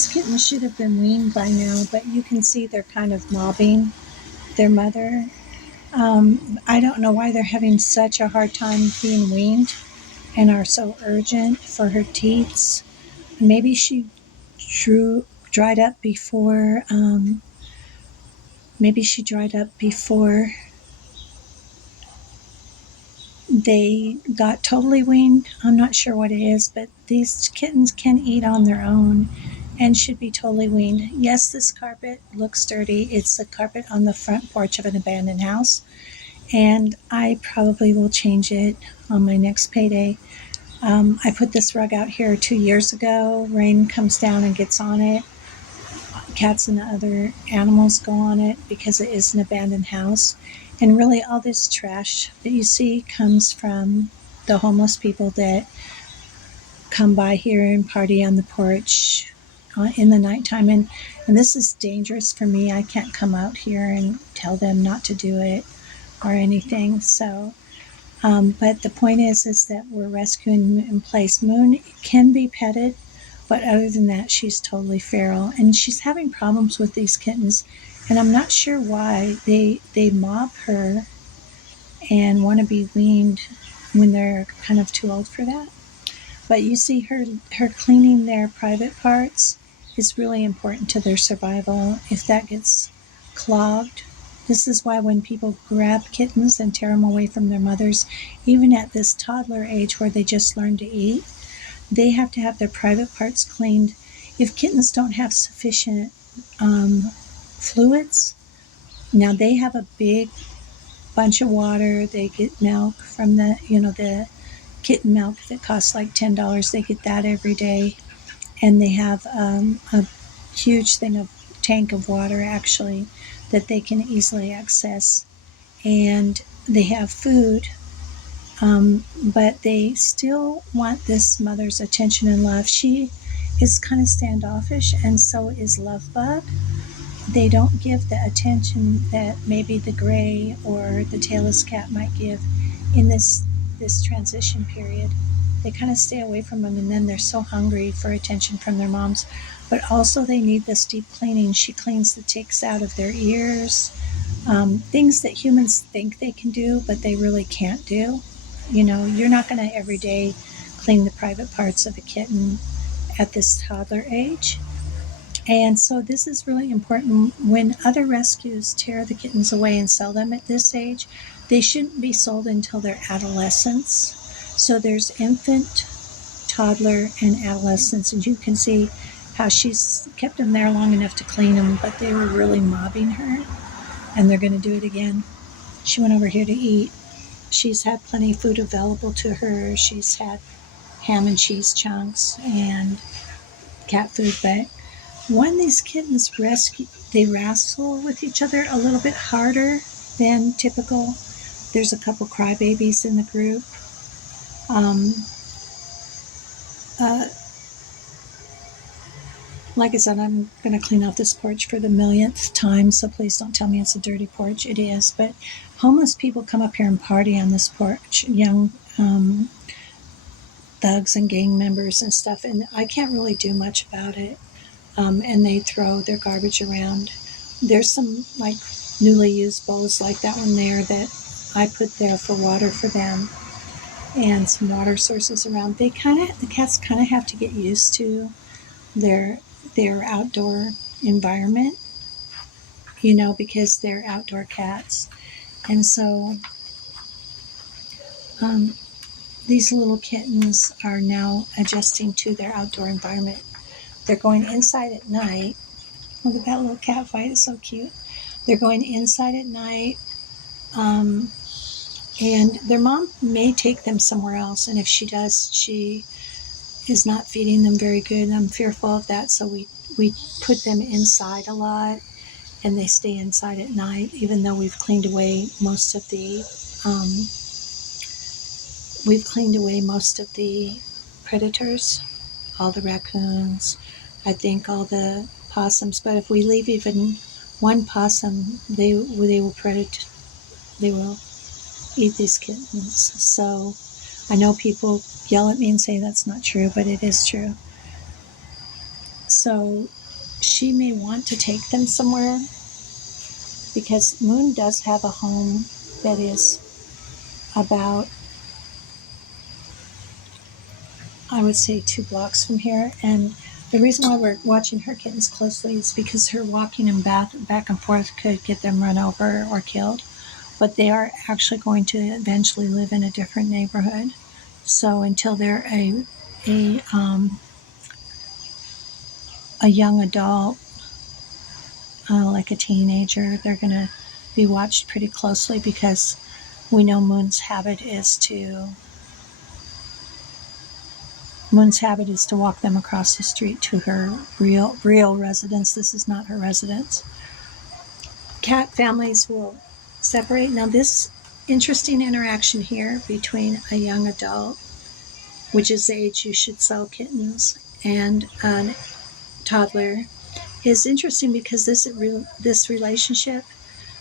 These kittens should have been weaned by now, but you can see they're kind of mobbing their mother. I don't know why they're having such a hard time being weaned and are so urgent for her teats. Maybe she dried up before. Maybe she dried up before they got totally weaned. I'm not sure what it is, but these kittens can eat on their own and should be totally weaned. Yes, this carpet looks dirty. It's the carpet on the front porch of an abandoned house, and I probably will change it on my next payday. I put this rug out here 2 years ago. Rain comes down and gets on it. Cats and other animals go on it because it is an abandoned house. And really all this trash that you see comes from the homeless people that come by here and party on the porch in the nighttime. And this is dangerous for me. I can't come out here and tell them not to do it or anything. So, but the point is that we're rescuing in place. Moon can be petted, but other than that, she's totally feral. And she's having problems with these kittens. And I'm not sure why. They mob her and want to be weaned when they're kind of too old for that. But you see her cleaning their private parts is really important to their survival. If that gets clogged, this is why when people grab kittens and tear them away from their mothers, even at this toddler age where they just learn to eat, they have to have their private parts cleaned. If kittens don't have sufficient fluids, now they have a big bunch of water. They get milk from the kitten milk that costs like $10. They get that every day, and they have a huge tank of water actually that they can easily access, and they have food. But they still want this mother's attention and love. She is kind of standoffish, and so is Lovebug. They don't give the attention that maybe the gray or the tailless cat might give in this transition period. They kind of stay away from them, and then they're so hungry for attention from their moms. But also they need this deep cleaning. She cleans the ticks out of their ears, things that humans think they can do, but they really can't do. You're not going to every day clean the private parts of a kitten at this toddler age. And so this is really important. When other rescues tear the kittens away and sell them at this age, they shouldn't be sold until they're adolescents. So there's infant, toddler, and adolescents. And you can see how she's kept them there long enough to clean them, but they were really mobbing her. And they're going to do it again. She went over here to eat. She's had plenty of food available to her. She's had ham and cheese chunks and cat food, but when these kittens they wrestle with each other a little bit harder than typical. There's a couple crybabies in the group. Like I said, I'm going to clean out this porch for the millionth time, so please don't tell me it's a dirty porch. It is, but homeless people come up here and party on this porch, young thugs and gang members and stuff, and I can't really do much about it. And they throw their garbage around. There's some like newly used bowls like that one there that I put there for water for them, and some water sources around. The cats kind of have to get used to their outdoor environment, because they're outdoor cats. And so these little kittens are now adjusting to their outdoor environment. They're going inside at night. Look at that little cat fight. It's so cute. They're going inside at night, and their mom may take them somewhere else. And if she does, she is not feeding them very good. And I'm fearful of that. So we put them inside a lot, and they stay inside at night, even though we've cleaned away most of the predators, all the raccoons, I think all the possums. But if we leave even one possum, they will eat these kittens. So I know people yell at me and say that's not true, but it is true. So she may want to take them somewhere, because Moon does have a home that is about, I would say, 2 blocks from here. And the reason why we're watching her kittens closely is because her walking them back and forth could get them run over or killed. But they are actually going to eventually live in a different neighborhood. So until they're a, um, a young adult, like a teenager, they're going to be watched pretty closely, because we know Moon's habit is to walk them across the street to her real residence. This is not her residence. Cat families will separate. Now, this interesting interaction here between a young adult, which is the age you should sell kittens, and a toddler, is interesting, because this relationship,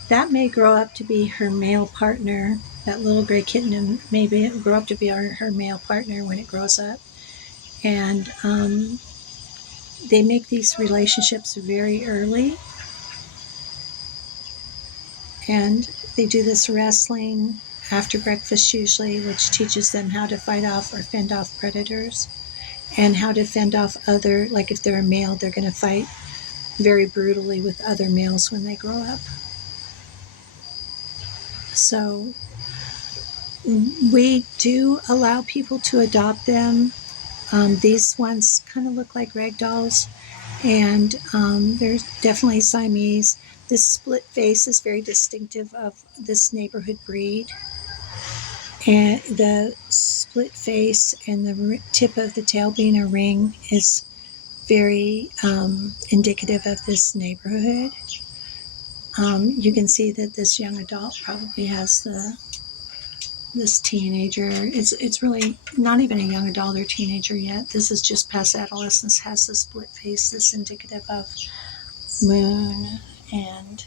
that may grow up to be her male partner. That little gray kitten, and maybe it will grow up to be her male partner when it grows up. And they make these relationships very early. And they do this wrestling after breakfast usually, which teaches them how to fight off or fend off predators, and how to fend off other, like if they're a male, they're going to fight very brutally with other males when they grow up. So we do allow people to adopt them. These ones kind of look like rag dolls, and they're definitely Siamese. This split face is very distinctive of this neighborhood breed. And the split face and the tip of the tail being a ring is very indicative of this neighborhood. You can see that this young adult probably has this teenager. It's really not even a young adult or teenager yet. This is just past adolescence. Has the split face. This indicative of Moon, and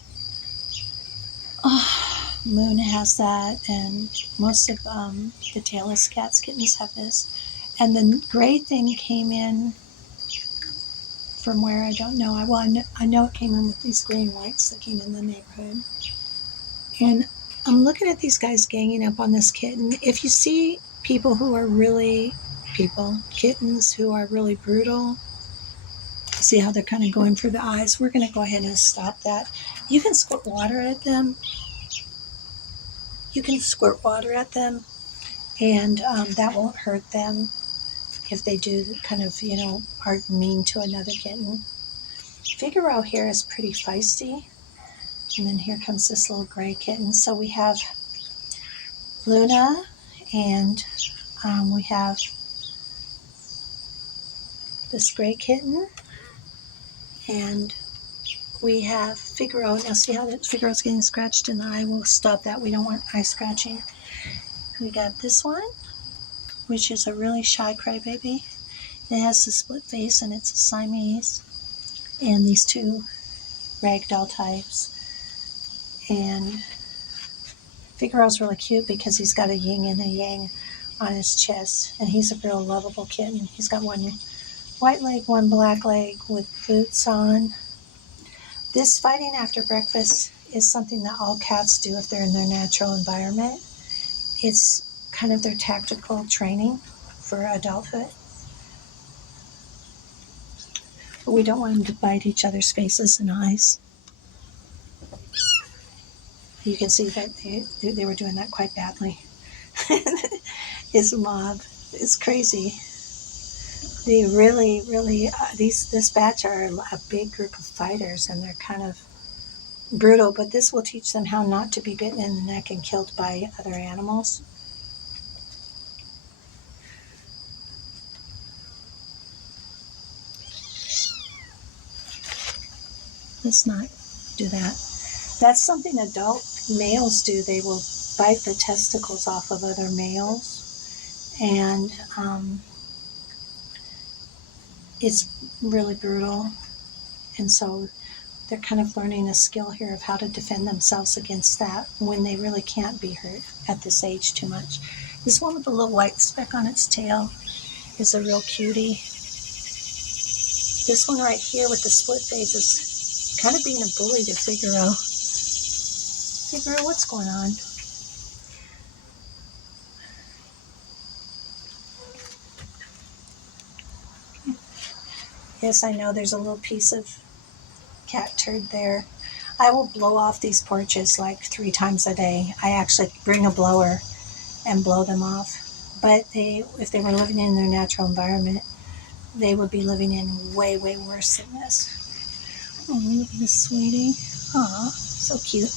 Moon has that, and most of the tailless cats, kittens have this. And the gray thing came in from where, I don't know. I know it came in with these gray and whites that came in the neighborhood. And I'm looking at these guys ganging up on this kitten. If you see people who are really kittens who are really brutal, see how they're kind of going for the eyes. We're going to go ahead and stop that. You can squirt water at them. And that won't hurt them if they do kind of, are mean to another kitten. Figaro here is pretty feisty. And then here comes this little gray kitten. So we have Luna, and we have this gray kitten, and we have Figaro. Now see how that Figaro's getting scratched in the eye? We'll stop that. We don't want eye scratching. We got this one, which is a really shy crybaby. It has the split face, and it's a Siamese. And these two ragdoll types. And Figaro's really cute because he's got a yin and a yang on his chest, and he's a real lovable kitten. He's got one white leg, one black leg with boots on. This fighting after breakfast is something that all cats do if they're in their natural environment. It's kind of their tactical training for adulthood. But we don't want them to bite each other's faces and eyes. You can see that they were doing that quite badly. His mob is crazy. They really, this batch are a big group of fighters, and they're kind of brutal, but this will teach them how not to be bitten in the neck and killed by other animals. Let's not do that. That's something adult males do. They will bite the testicles off of other males, and it's really brutal. And so they're kind of learning a skill here of how to defend themselves against that when they really can't be hurt at this age too much. This one with the little white speck on its tail is a real cutie. This one right here with the split face is kind of being a bully to Figaro. Figaro, what's going on? Yes, I know there's a little piece of cat turd there. I will blow off these porches like 3 times a day. I actually bring a blower and blow them off. But if they were living in their natural environment, they would be living in way, way worse than this. Oh, look at this sweetie. Aw, so cute.